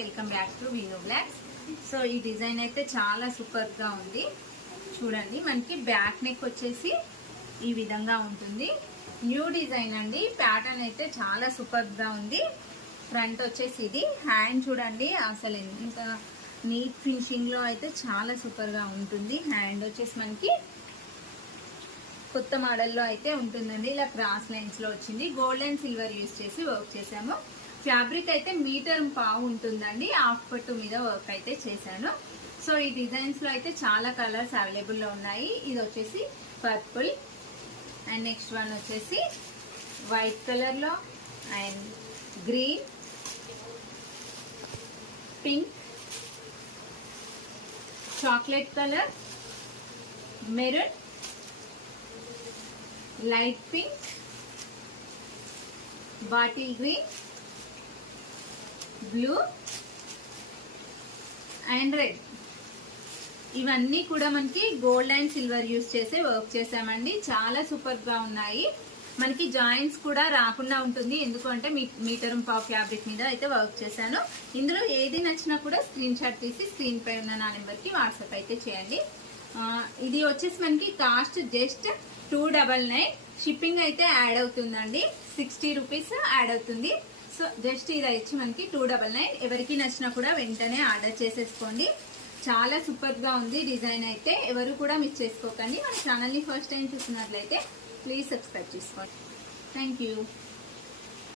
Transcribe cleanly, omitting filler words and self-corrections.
Welcome back to Veeno blogs. So ఈ design అయితే చాలా సూపర్ గా ఉంది. చూడండి, మనకి బ్యాక్ నెక్ వచ్చేసి ఈ విధంగా ఉంటుంది. న్యూ డిజైన్ అండి. ప్యాటర్న్ అయితే చాలా సూపర్ గా ఉంది. ఫ్రంట్ వచ్చేసి ఇది. హ్యాండ్ చూడండి, అసలు ఎంత నీట్ ఫినిషింగ్ లో అయితే చాలా సూపర్ గా ఉంటుంది. హ్యాండ్ వచ్చేసి మనకి కొత్త మోడల్లో అయితే ఉంటుందండి. ఇలా క్రాస్ లైన్స్ లో వచ్చింది. గోల్డ్ అండ్ సిల్వర్ యూజ్ చేసి వర్క్ చేసాము. ఫ్యాబ్రిక్ అయితే మీటర్ పావు ఉంటుందండి. హాఫ్ పట్టు మీద వర్క్ అయితే చేశాను. సో ఈ డిజైన్స్ లో అయితే చాలా కలర్స్ అవైలబుల్ లో ఉన్నాయి. ఇది వచ్చేసి పర్పుల్ అండ్ నెక్స్ట్ వన్ వచ్చేసి వైట్ కలర్ లో and green, pink, chocolate colour, maroon, light pink, bottle green, blue and red. ఇవన్నీ కూడా మనకి గోల్డ్ అండ్ సిల్వర్ యూస్ చేసి వర్క్ చేసామండి. చాలా సూపర్ గా ఉన్నాయి. మనకి జాయింట్స్ కూడా రాకుండా ఉంటుంది, ఎందుకంటే మీటర్ పావు ఫ్యాబ్రిక్ మీద అయితే వర్క్ చేశాను. ఇందులో ఏది నచ్చినా కూడా స్క్రీన్ షాట్ తీసి స్క్రీన్ పై ఉన్న నా నెంబర్ కి వాట్సాప్ అయితే చేయండి. ఇది వచ్చేసి మనకి కాస్ట్ జస్ట్ 299. షిప్పింగ్ అయితే యాడ్ అవుతుందండి. 60 రూపీస్ యాడ్ అవుతుంది. సో జస్ట్ ఇది వచ్చి మనకి 299. ఎవరికి నచ్చినా కూడా వెంటనే ఆర్డర్ చేసేసుకోండి. చాలా సూపర్ గా ఉంది డిజైన్ అయితే. ఎవరు కూడా మిస్ చేసుకోకండి. మన ఛానల్ ని ఫస్ట్ టైం చూసినట్లయితే ప్లీజ్ సబ్స్క్రైబ్ చేసుకోండి. Thank you.